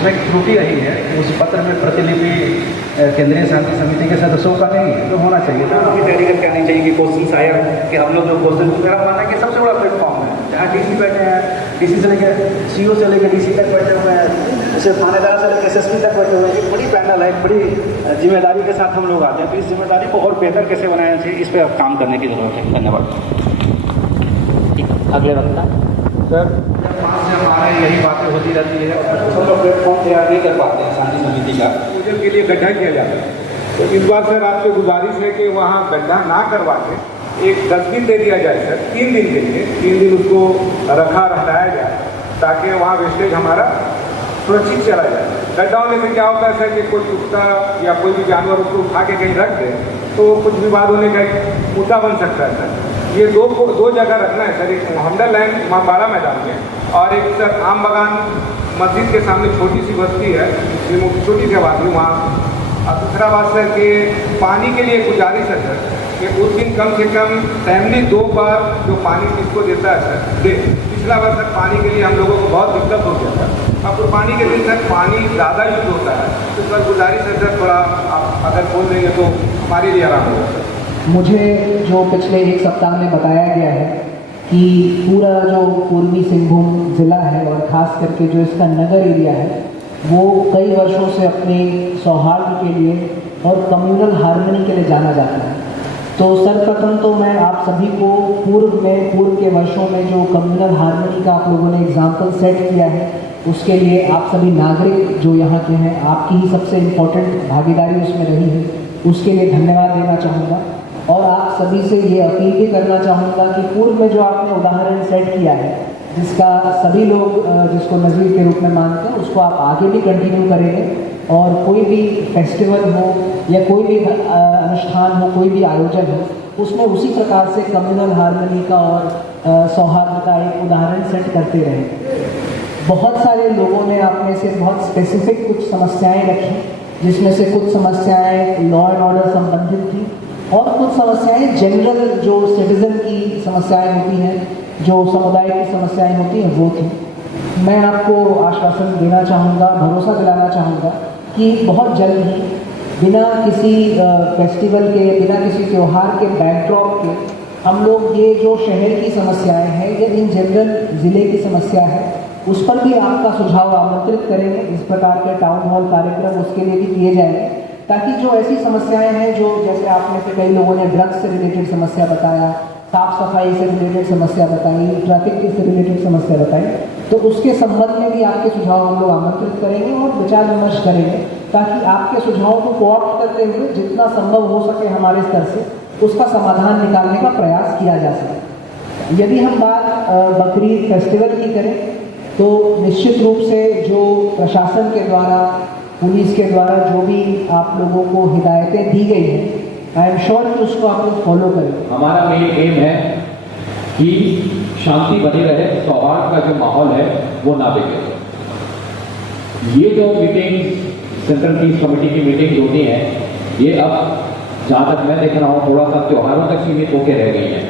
उसमें एक त्रुटि रही है। उस पत्र में प्रतिलिपि केंद्रीय शांति समिति के सदस्यों का नहीं है, तो होना चाहिए था। आपकी तैयारी करके आनी चाहिए कि क्वेश्चन आया कि हम लोग जो क्वेश्चन, मेरा मानना है कि सबसे बड़ा प्लेटफॉर्म है, जहाँ डीसी बैठे हैं, डीसी से लेकर सीओ से लेकर डीसी तक बैठे हुए हैं, जैसे थानेदार से लेकर एसएसपी तक बैठे हुए हैं। एक बड़ी पैनल है, एक बड़ी जिम्मेदारी के साथ हम लोग आते हैं, तो इस जिम्मेदारी को और बेहतर कैसे बनाया चाहिए, इस पर काम करने की जरूरत है। धन्यवाद। अगले वक्ता सर, 5 से हमारे यही बातें होती रहती है और सब लोग प्लेटफॉर्म तैयार नहीं कर पाते हैं शांति समिति का, पूजन के लिए गड्ढा किया जाता है। तो इस बार सर आपसे गुजारिश है कि वहाँ गड्ढा ना करवा के एक डस्टबिन दे दिया जाए सर, 3 दिन के लिए, 3 दिन उसको हटाया जाए, ताकि वहाँ वेस्टेज हमारा सुरक्षित चला जाए। गड्ढा होने से क्या होता है सर कि कोई कुत्ता या कोई भी जानवर उसको उठा के कहीं रख दे तो कुछ विवाद होने का एक मुद्दा बन सकता है सर। ये दो जगह रखना है सर, एक मोहम्मद लैंड बाड़ा मैदान में और एक सर आम बगान मस्जिद के सामने छोटी सी बस्ती है, छोटी सी आबादी वहाँ। और दूसरा बात सर कि पानी के लिए गुजारिश है सर कि उस दिन कम से कम फैमिली 2 बार जो पानी किसको देता है सर दे। पिछला बार सर पानी के लिए हम लोगों को बहुत दिक्कत हो गया था। अब तो पानी के दिन सर पानी ज़्यादा यूज होता है, तो सर गुजारिश है सर थोड़ा आप अगर बोल देंगे तो हमारे लिए आराम होगा सर। मुझे जो पिछले 1 सप्ताह में बताया गया है कि पूरा जो पूर्वी सिंहभूम ज़िला है और ख़ास करके जो इसका नगर एरिया है, वो कई वर्षों से अपने सौहार्द के लिए और कम्युनल हार्मनी के लिए जाना जाता है। तो सर्वप्रथम तो मैं आप सभी को पूर्व के वर्षों में जो कम्युनल हार्मनी का आप लोगों ने एग्जाम्पल सेट किया है, उसके लिए आप सभी नागरिक जो यहाँ के हैं, आपकी ही सबसे इम्पोर्टेंट भागीदारी उसमें रही है, उसके लिए धन्यवाद देना चाहूँगा। और आप सभी से ये अपील भी करना चाहूँगा कि पूर्व में जो आपने उदाहरण सेट किया है, जिसका सभी लोग जिसको नज़ीर के रूप में मानते हैं, उसको आप आगे भी कंटिन्यू करेंगे। और कोई भी फेस्टिवल हो या कोई भी अनुष्ठान हो, कोई भी आयोजन हो, उसमें उसी प्रकार से कम्युनल हार्मनी का और सौहार्द का एक उदाहरण सेट करते रहें। बहुत सारे लोगों ने आप में से बहुत स्पेसिफिक कुछ समस्याएं रखी, जिसमें से कुछ समस्याएं लॉ एंड ऑर्डर संबंधित थी और कुछ समस्याएं जनरल जो सिटीजन की समस्याएं होती हैं, जो समुदाय की समस्याएं होती हैं, वो थी। मैं आपको आश्वासन देना चाहूँगा, भरोसा दिलाना चाहूँगा कि बहुत जल्द ही बिना किसी फेस्टिवल के, बिना किसी त्यौहार के बैकड्रॉप के, हम लोग ये जो शहर की समस्याएं हैं या इन जनरल ज़िले की समस्या है, उस पर भी आपका सुझाव आमंत्रित करेंगे। इस प्रकार के टाउन हॉल कार्यक्रम उसके लिए भी किए जाएंगे, ताकि जो ऐसी समस्याएं हैं, जो जैसे आप में से कई लोगों ने ड्रग्स से रिलेटेड समस्या बताया, साफ सफाई से रिलेटेड समस्या बताई, ट्रैफिक से रिलेटेड समस्या बताई, तो उसके संबंध में भी आपके सुझाव हम लोग आमंत्रित करेंगे और विचार विमर्श करेंगे, ताकि आपके सुझावों को कोऑप्ट करते हुए जितना संभव हो सके हमारे स्तर से उसका समाधान निकालने का प्रयास किया जा सके। यदि हम बात बकरीद फेस्टिवल की करें, तो निश्चित रूप से जो प्रशासन के द्वारा, पुलिस के द्वारा जो भी आप लोगों को हिदायतें दी गई हैं, आई एम श्योर कि उसको आप लोग फॉलो करें। हमारा मेन एम है कि शांति बनी रहे, सौहार्द का जो माहौल है वो ना बिगड़े। ये जो मीटिंग सेंट्रल पीस कमेटी की मीटिंग होती है, ये अब जहाँ तक मैं देख रहा हूँ थोड़ा सा त्योहारों तक सीमित होकर रह गई है।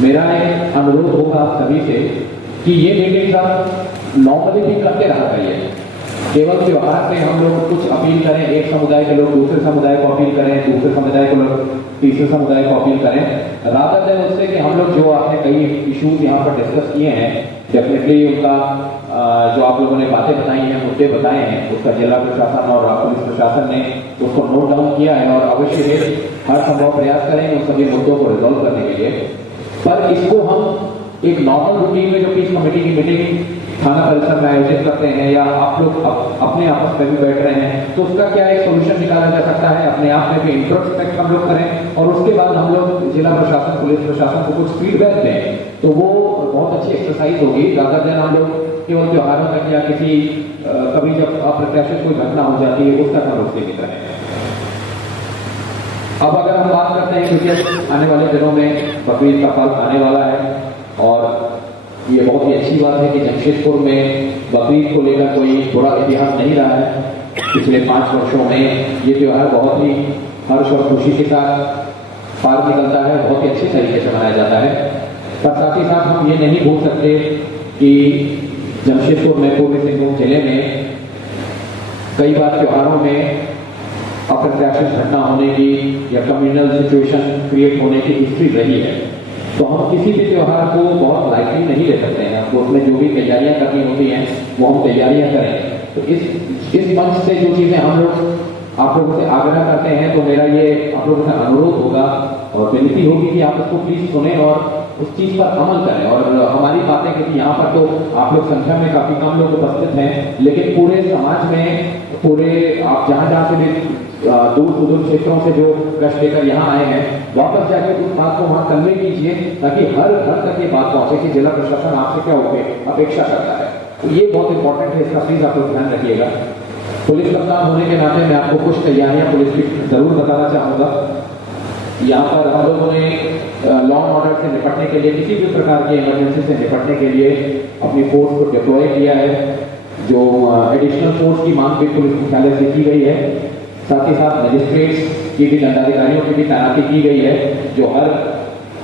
मेरा एक अनुरोध होगा आप सभी से कि ये मीटिंग सब नॉर्मली भी करते रहा करिए। केवल त्योहार पे हम लोग कुछ अपील करें, एक समुदाय के लोग दूसरे समुदाय को अपील करें, दूसरे समुदाय के लोग तीसरे समुदाय को अपील करें, रादर देन उससे कि हम लोग जो आपने कई इश्यूज यहाँ पर डिस्कस किए हैं, डेफिनेटली उनका जो आप लोगों ने बातें बताई हैं, मुद्दे बताए हैं, उसका जिला प्रशासन और पुलिस प्रशासन ने उसको नोट डाउन किया है और अवश्य हर संभव प्रयास करेंगे उन सभी मुद्दों को रिजॉल्व करने के लिए। पर इसको हम एक नॉर्मल रूटीन में जो पीस कमेटी की मीटिंग थाना परिसर में आयोजित करते हैं या आप लोग अपने आपस में भी बैठ रहे हैं, तो उसका क्या एक सोल्यूशन निकाला जा सकता है, अपने आप में भी इंट्रोस्पेक्ट हम लोग करें और उसके बाद हम लोग जिला प्रशासन, पुलिस प्रशासन को कुछ फीडबैक दें, तो वो बहुत अच्छी एक्सरसाइज होगी। रादर देन हम लोग केवल त्योहारों तक या किसी कभी जब अप्रत्याशित कोई घटना हो जाती है उस तक हम लोग सीमित रहें। अब अगर हम बात करते हैं, क्योंकि आने वाले दिनों में बकरीद का पर्व आने वाला है और ये बहुत ही अच्छी बात है कि जमशेदपुर में बकरीद को लेकर कोई बड़ा इतिहास नहीं रहा है। पिछले 5 वर्षों में ये त्यौहार बहुत ही हर्ष और खुशी के साथ पार निकलता है, बहुत ही अच्छे तरीके से मनाया जाता है। पर साथ ही साथ हम ये नहीं भूल सकते कि जमशेदपुर में, पूर्वी सिंहभूम जिले में कई बार त्योहारों में अप्रत्याशित घटना होने की या कम्युनल सिचुएशन क्रिएट होने की हिस्ट्री रही है। तो हम किसी भी त्योहार को बहुत लाइटली नहीं ले सकते हैं। हमको उसमें जो भी तैयारियां करनी होती हैं वो हम तैयारियां करें। तो इस मंच से जो चीज़ें हम लोग आप लोगों से आग्रह करते हैं, तो मेरा ये आप लोगों से अनुरोध होगा और विनती होगी कि आप उसको प्लीज सुने और उस चीज़ पर अमल करें। और हमारी बातें, क्योंकि यहाँ पर तो आप लोग संख्या में काफ़ी कम लोग उपस्थित हैं, लेकिन पूरे समाज में, पूरे आप जहाँ जहाँ से भी दूर सुदूर क्षेत्रों से जो कष्ट लेकर यहाँ आए हैं, वापस जाके उस बात को वहाँ कन्वे कीजिए, ताकि हर घर तक ये बात पहुँचे कि जिला प्रशासन आपसे क्या अपेक्षा करता है। तो ये बहुत इंपॉर्टेंट है, इसका प्लीज आप लोग ध्यान रखिएगा। पुलिस कप्तान होने के नाते मैं आपको कुछ तैयारियां पुलिस की जरूर बताना चाहूँगा। यहाँ पर हम लोगों ने लॉ एंड ऑर्डर से निपटने के लिए, किसी भी प्रकार की इमरजेंसी से निपटने के लिए अपनी फोर्स को डिप्लॉय किया है। जो एडिशनल फोर्स की मांग भी पुलिस मुख्यालय से की गई है। साथ ही साथ मजिस्ट्रेट्स की भी, दंडाधिकारियों की भी तैनाती की गई है, जो हर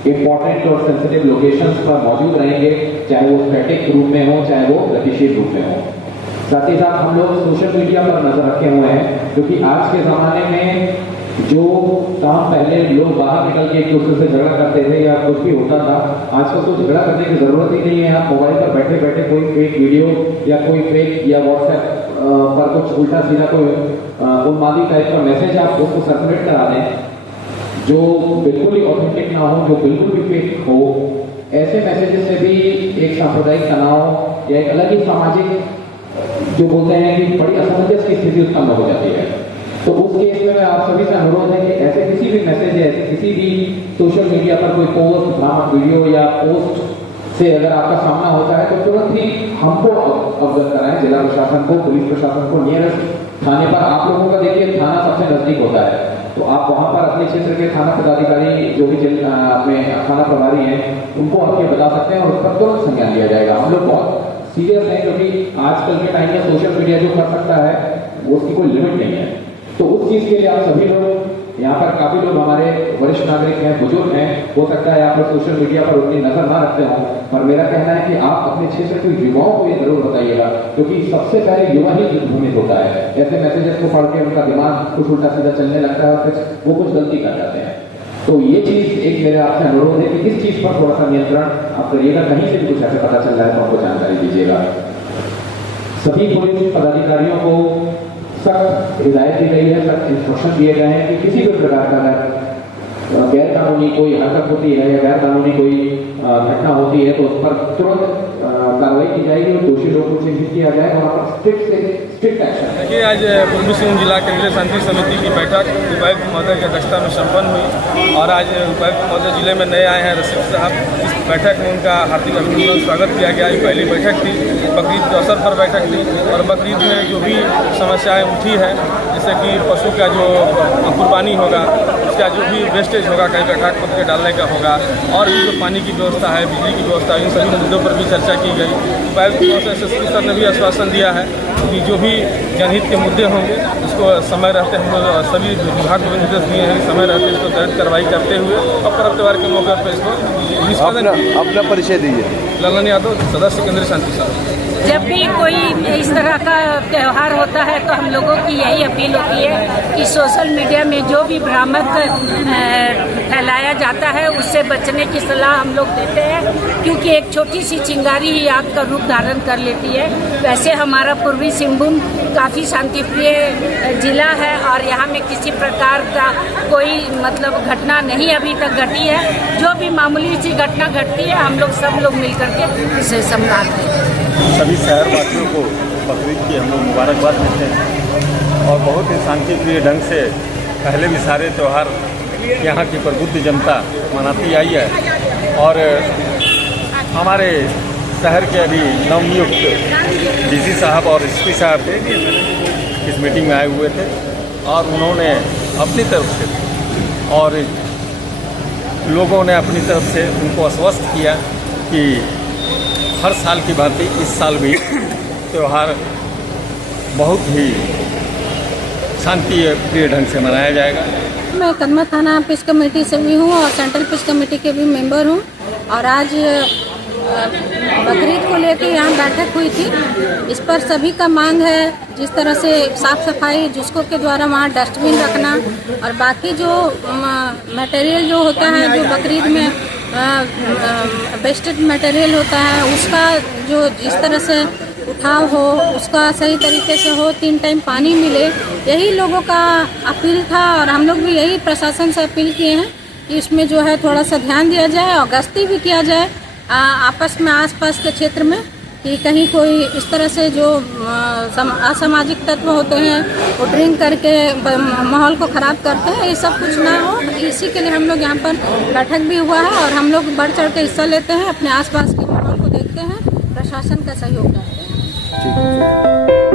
इंपॉर्टेंट और सेंसिटिव लोकेशंस पर मौजूद रहेंगे, चाहे वो स्टैटिक रूप में हो, चाहे वो गतिशील रूप में हो। साथ ही साथ हम लोग सोशल मीडिया पर नजर रखे हुए हैं, क्योंकि आज के ज़माने में जो काम पहले लोग बाहर निकल के एक दूसरे से झगड़ा करते थे या कुछ भी होता था, आजकल तो झगड़ा करने की जरूरत ही नहीं है। आप मोबाइल पर बैठे बैठे कोई फेक वीडियो या कोई फेक या व्हाट्सएप पर कुछ उल्टा सीधा कोई उन्मादी टाइप का मैसेज आप उसको सर्कुलेट करा दें, जो बिल्कुल ही ऑथेंटिक ना हो, जो बिल्कुल भी फेक हो। ऐसे मैसेजेस से भी एक सांप्रदायिक तनाव या एक अलग ही सामाजिक, जो बोलते हैं कि बड़ी असमंजस की स्थिति उत्पन्न हो जाती है। तो उस केस में मैं आप सभी से अनुरोध है कि ऐसे किसी भी मैसेज है, ऐसे किसी भी सोशल मीडिया पर कोई पोस्ट, भ्रामक वीडियो या पोस्ट से अगर आपका सामना होता है, तो तुरंत ही हमको अवगत कराएं, जिला प्रशासन को, पुलिस प्रशासन को, नियरेस्ट थाने पर। आप लोगों का देखिए थाना सबसे नजदीक होता है, तो आप वहां पर अपने क्षेत्र के थाना पदाधिकारी, जो भी अपने थाना प्रभारी हैं, उनको आपके बता सकते हैं और उस पर तुरंत संज्ञान लिया जाएगा। हम लोग बहुत सीरियस हैं, क्योंकि आजकल के टाइम में सोशल मीडिया जो कर सकता है उसकी कोई लिमिट नहीं है। तो उस चीज के लिए आप सभी लोग, यहाँ पर काफी लोग हमारे वरिष्ठ नागरिक हैं, बुजुर्ग हैं, हो सकता है आप लोग सोशल मीडिया पर उतनी नजर ना रखते हो, पर मेरा कहना है कि आप अपने क्षेत्र के युवाओं को ये जरूर बताइएगा, क्योंकि सबसे पहले युवा ही भ्रमित होता है। ऐसे मैसेजेस को पढ़ के उनका दिमाग कुछ उल्टा सीधा चलने लगता है और फिर वो कुछ गलती कर जाते हैं। तो ये चीज एक मेरे आपसे अनुरोध है कि इस चीज पर थोड़ा सा नियंत्रण आप करिएगा। कहीं से भी कुछ ऐसे पता चल रहा है तो हमको जानकारी दीजिएगा। सभी पुलिस पदाधिकारियों को सख्त हिदायत दी गई है, सख्त इंस्ट्रक्शन दिए गए हैं कि किसी भी प्रकार का अगर गैर कानूनी कोई हरकत होती है या गैर कानूनी कोई घटना होती है, तो उस पर तुरंत कार्रवाई की जाएगी और दोषी लोगों को चिन्हित किया जाएगा और स्ट्रिक्ट एक्शन। देखिए, आज पूर्वी सिंहभूम जिला केंद्रीय शांति समिति की बैठक उपायुक्त महोदय की अध्यक्षता में संपन्न हुई और आज उपायुक्त महोदय जिले में नए आए हैं रशीद साहब। इस बैठक में उनका हार्दिक अभिनंदन स्वागत किया गया। पहली बैठक थी, बकरीद के अवसर पर बैठक थी और बकरीद में जो भी समस्याएं उठी है, जैसे कि पशु का जो कुर्बानी होगा, उसका जो भी वेस्टेज होगा, कहीं पे खाद खोद के डालने का होगा, और भी जो पानी की व्यवस्था है, बिजली की व्यवस्था, इन सभी मुद्दों पर भी चर्चा की गई। उपायुक्त एसएसपी सर ने भी आश्वासन दिया है कि जो भी जनहित के मुद्दे होंगे उसको समय रहते हम लोग सभी विभाग को निर्देश दिए हैं, समय रहते इसको त्वरित कार्रवाई करते हुए और पर्व त्यौहार के मौके पर इसको निष्पादन। अपना परिचय दीजिए। ललन यादव, सदस्य केंद्रीय शांति समिति। जब भी कोई इस तरह का त्यौहार होता है तो हम लोगों की यही अपील होती है कि सोशल मीडिया में जो भी भ्रामक फैलाया जाता है उससे बचने की सलाह हम लोग देते हैं, क्योंकि एक छोटी सी चिंगारी ही आग का रूप धारण कर लेती है। वैसे हमारा पूर्वी सिंहभूम काफ़ी शांतिप्रिय जिला है और यहाँ में किसी प्रकार का कोई मतलब घटना नहीं अभी तक घटी है। जो भी मामूली सी घटना घटती है हम लोग सब लोग मिल करके इसे संभालते हैं। सभी शहरवासियों को बकरीद की हम लोग मुबारकबाद देते हैं और बहुत ही शांतिप्रिय ढंग से पहले भी सारे त्यौहार यहाँ की प्रबुद्ध जनता मनाती आई है। और हमारे शहर के अभी नवनियुक्त डीसी साहब और एसपी साहब इस मीटिंग में आए हुए थे और उन्होंने अपनी तरफ से और लोगों ने अपनी तरफ से उनको आश्वस्त किया कि हर साल की भांति इस साल भी त्यौहार बहुत ही शांति प्रिय ढंग से मनाया जाएगा। मैं कदमा थाना पीस कमेटी से भी हूँ और सेंट्रल पीस कमेटी के भी मेंबर हूँ और आज बकरीद को लेकर यहाँ बैठक हुई थी। इस पर सभी का मांग है, जिस तरह से साफ सफाई जुस्कों के द्वारा वहाँ डस्टबिन रखना और बाकी जो मटेरियल जो होता है, जो बकरीद में वेस्टेड मटेरियल होता है, उसका जो जिस तरह से उठाव हो, उसका सही तरीके से हो, 3 टाइम पानी मिले, यही लोगों का अपील था। और हम लोग भी यही प्रशासन से अपील किए हैं कि इसमें जो है थोड़ा सा ध्यान दिया जाए और गश्ती भी किया जाए आपस में, आसपास के क्षेत्र में, कि कहीं कोई इस तरह से जो असामाजिक तत्व होते हैं वो ड्रिंक करके माहौल को ख़राब करते हैं, ये सब कुछ ना हो। इसी के लिए हम लोग यहाँ पर बैठक भी हुआ है और हम लोग बढ़ चढ़ के हिस्सा लेते हैं, अपने आसपास के माहौल को देखते हैं, प्रशासन का सहयोग करते हैं।